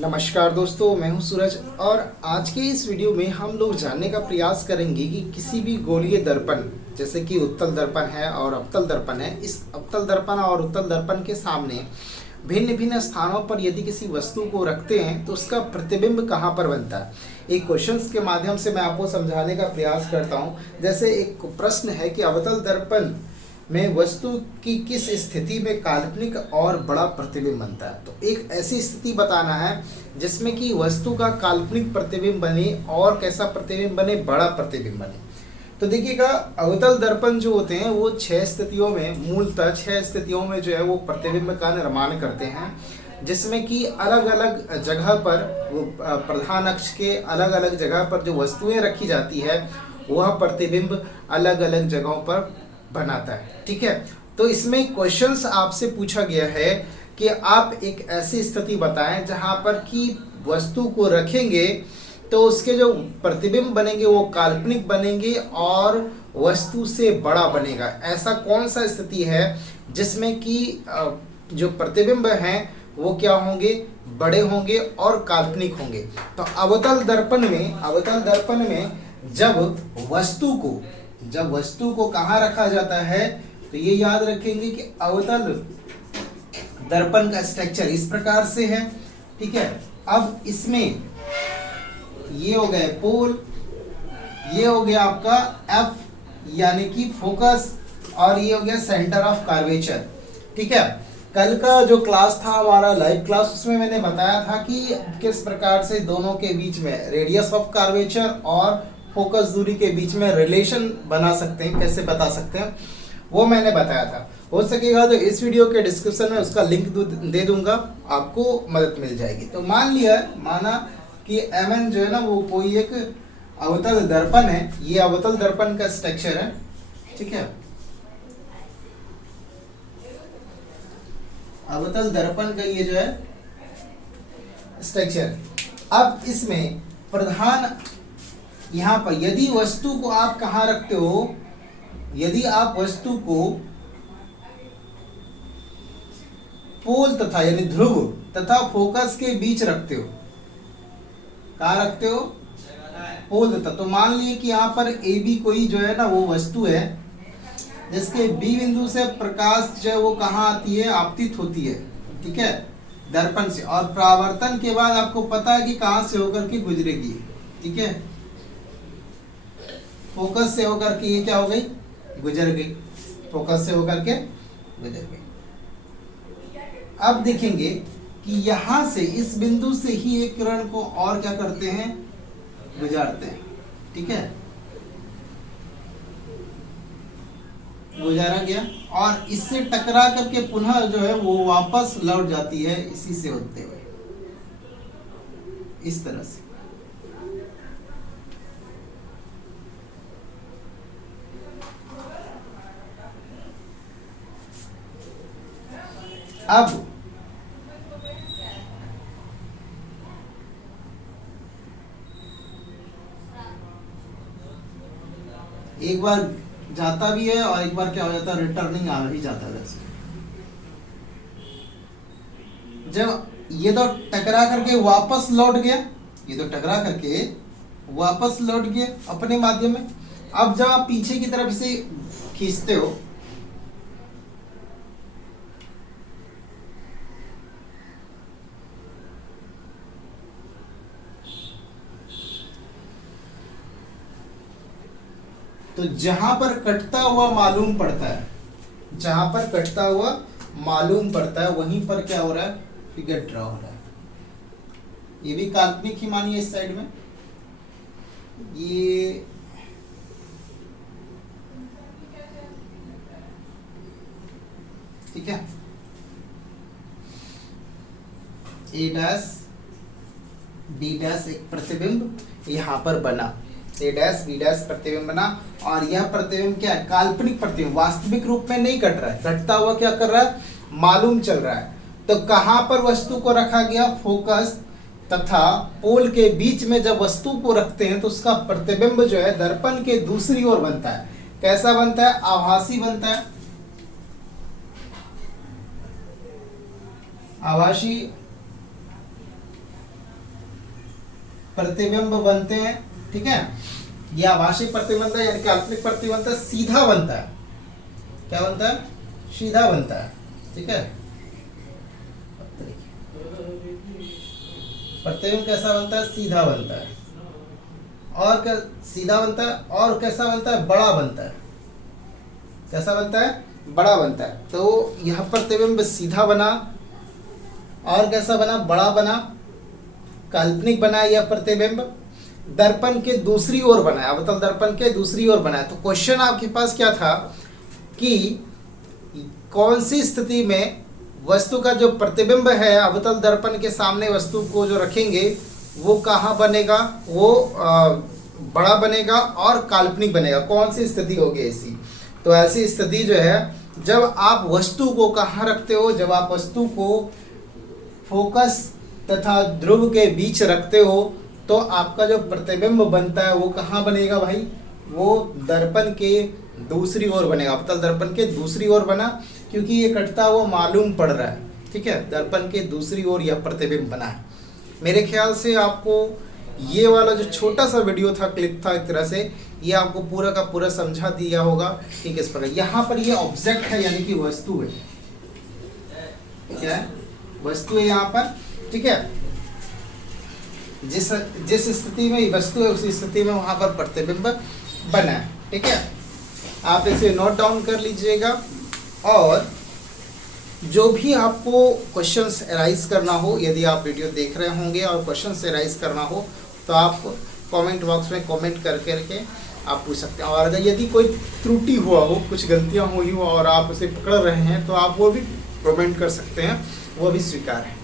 नमस्कार दोस्तों, मैं हूं सूरज और आज के इस वीडियो में हम लोग जानने का प्रयास करेंगे कि किसी भी गोलीय दर्पण जैसे कि उत्तल दर्पण है और अवतल दर्पण है, इस अवतल दर्पण और उत्तल दर्पण के सामने भिन्न भिन्न स्थानों पर यदि किसी वस्तु को रखते हैं तो उसका प्रतिबिंब कहाँ पर बनता है। एक क्वेश्चंस के माध्यम से मैं आपको समझाने का प्रयास करता हूँ। जैसे एक प्रश्न है कि अवतल दर्पण में वस्तु की किस स्थिति में काल्पनिक और बड़ा प्रतिबिंब बनता है। तो एक ऐसी स्थिति बताना है जिसमें कि वस्तु का काल्पनिक प्रतिबिंब बने और कैसा प्रतिबिंब बने, बड़ा प्रतिबिंब बने। तो देखिएगा, अवतल दर्पण जो होते हैं वो 6 स्थितियों में, मूलतः 6 स्थितियों में जो है वो प्रतिबिंब का निर्माण करते हैं, जिसमें कि अलग अलग जगह पर वो प्रधान अक्ष के अलग अलग जगह पर जो वस्तुएं रखी जाती है वह प्रतिबिंब अलग अलग जगहों पर बनाता है। ठीक है, तो इसमें क्वेश्चंस आपसे पूछा गया है कि आप एक ऐसी स्थिति बताएं जहां पर कि वस्तु को रखेंगे तो उसके जो प्रतिबिंब बनेंगे वो काल्पनिक बनेंगे और वस्तु से बड़ा बनेगा। ऐसा कौन सा स्थिति है जिसमें कि जो प्रतिबिंब हैं वो क्या होंगे, बड़े होंगे और काल्पनिक होंगे। तो अवतल दर्पण में जब वस्तु को कहाँ रखा जाता है तो ये याद रखेंगे कि अवतल दर्पण का स्ट्रक्चर इस प्रकार से है। ठीक है, अब इसमें ये हो गए पोल, ये हो गया आपका एफ यानी कि फोकस, और ये हो गया सेंटर ऑफ कर्वेचर। ठीक है, कल का जो क्लास था हमारा लाइव क्लास, उसमें मैंने बताया था कि किस प्रकार से दोनों के बीच में रेडियस ऑफ कर्वेचर और फोकस दूरी के बीच में रिलेशन बना सकते हैं, कैसे बता सकते हैं वो मैंने बताया था। हो सकेगा तो इस वीडियो के डिस्क्रिप्शन में उसका लिंक दे दूंगा, आपको मदद मिल जाएगी। तो माना कि एमएन जो है ना वो कोई एक अवतल दर्पण है, ये अवतल दर्पण का स्ट्रक्चर है। ठीक है, अवतल दर्पण का ये जो है स्ट्रक्चर। अब इसमें प्रधान यहाँ पर यदि वस्तु को आप कहाँ रखते हो, यदि आप वस्तु को पोल तथा यानी ध्रुव तथा फोकस के बीच रखते हो, कहाँ रखते हो, पोल तथा, तो मान लीजिए कि यहाँ पर ए बी कोई जो है ना वो वस्तु है जिसके बी बिंदु से प्रकाश जो है वो कहाँ आती है, आपतित होती है। ठीक है, दर्पण से, और परावर्तन के बाद आपको पता है कि कहाँ से होकर के गुजरेगी। ठीक है, फोकस से होकर के ये क्या हो गई, गुजर गई, फोकस से होकर के गुजर गई। अब देखेंगे कि यहां से इस बिंदु से ही एक किरण को और क्या करते हैं, गुजारते हैं। ठीक है, गुजारा गया और इससे टकरा करके पुनः जो है वो वापस लौट जाती है इसी से होते हुए, इस तरह से। अब एक बार जाता भी है और एक बार क्या हो जाता है, रिटर्निंग आ ही जाता है। वैसे जब ये तो टकरा करके वापस लौट गया, ये तो टकरा करके वापस लौट गया अपने माध्यम में। अब जब आप पीछे की तरफ से खींचते हो तो जहां पर कटता हुआ मालूम पड़ता है, जहां पर कटता हुआ मालूम पड़ता है वहीं पर क्या हो रहा है, फिगर ड्रॉ हो रहा है। ये भी काल्पनिक ही मानिए इस साइड में, ये ठीक है, ए डैश बी डैश एक प्रतिबिंब यहां पर बना, ए डैश बी डैश प्रतिबिंब बना, और यह प्रतिबिंब क्या है, काल्पनिक प्रतिबिंब, वास्तविक रूप में नहीं कट रहा है, कटता हुआ क्या कर रहा है, मालूम चल रहा है। तो कहां पर वस्तु को रखा गया, फोकस तथा पोल के बीच में जब वस्तु को रखते हैं तो उसका प्रतिबिंब जो है दर्पण के दूसरी ओर बनता है। कैसा बनता है, आभासी बनता है, आभासी प्रतिबिंब बनते हैं, ठीक है। ये आभासी प्रतिबिंब है यानी काल्पनिक प्रतिबिंब सीधा बनता है, क्या बनता है, सीधा बनता है, ठीक है। प्रतिबिंब कैसा बनता है, सीधा बनता है, और क्या सीधा बनता है, और कैसा बनता है, बड़ा बनता है, कैसा बनता है, बड़ा बनता है। तो यह प्रतिबिंब सीधा बना, और कैसा बना, बड़ा बना, काल्पनिक बना यह प्रतिबिंब, दर्पण के दूसरी ओर बना, अवतल दर्पण के दूसरी ओर बना। तो क्वेश्चन आपके पास क्या था कि कौन सी स्थिति में वस्तु का जो प्रतिबिंब है अवतल दर्पण के सामने वस्तु को जो रखेंगे वो कहाँ बनेगा, वो बड़ा बनेगा और काल्पनिक बनेगा, कौन सी स्थिति होगी ऐसी। तो ऐसी स्थिति जो है जब आप वस्तु को कहाँ रखते हो, जब आप वस्तु को फोकस तथा ध्रुव के बीच रखते हो तो आपका जो प्रतिबिंब बनता है वो कहाँ बनेगा भाई, वो दर्पण के दूसरी ओर बनेगा, अवतल दर्पण के दूसरी ओर बना, क्योंकि ये कटता हुआ मालूम पड़ रहा है, ठीक है। दर्पण के दूसरी ओर यह प्रतिबिंब बना है। मेरे ख्याल से आपको ये वाला जो छोटा सा वीडियो था, क्लिप था, एक तरह से ये आपको पूरा का पूरा समझा दिया होगा कि किस प्रकार। यहाँ पर ये ऑब्जेक्ट है यानी कि वस्तु है, क्या है, वस्तु है यहाँ पर, ठीक है। जिस स्थिति में वस्तु है उसी स्थिति में वहां पर प्रतिबिंब बना है, ठीक है। आप इसे नोट डाउन कर लीजिएगा, और जो भी आपको क्वेश्चंस एराइज करना हो, यदि आप वीडियो देख रहे होंगे और क्वेश्चंस एराइज करना हो तो आप कमेंट बॉक्स में कमेंट करके आप पूछ सकते हैं। और अगर यदि कोई त्रुटि हुआ हो, कुछ गलतियां हुई हो और आप उसे पकड़ रहे हैं तो आप वो भी कमेंट कर सकते हैं, वो भी स्वीकार है।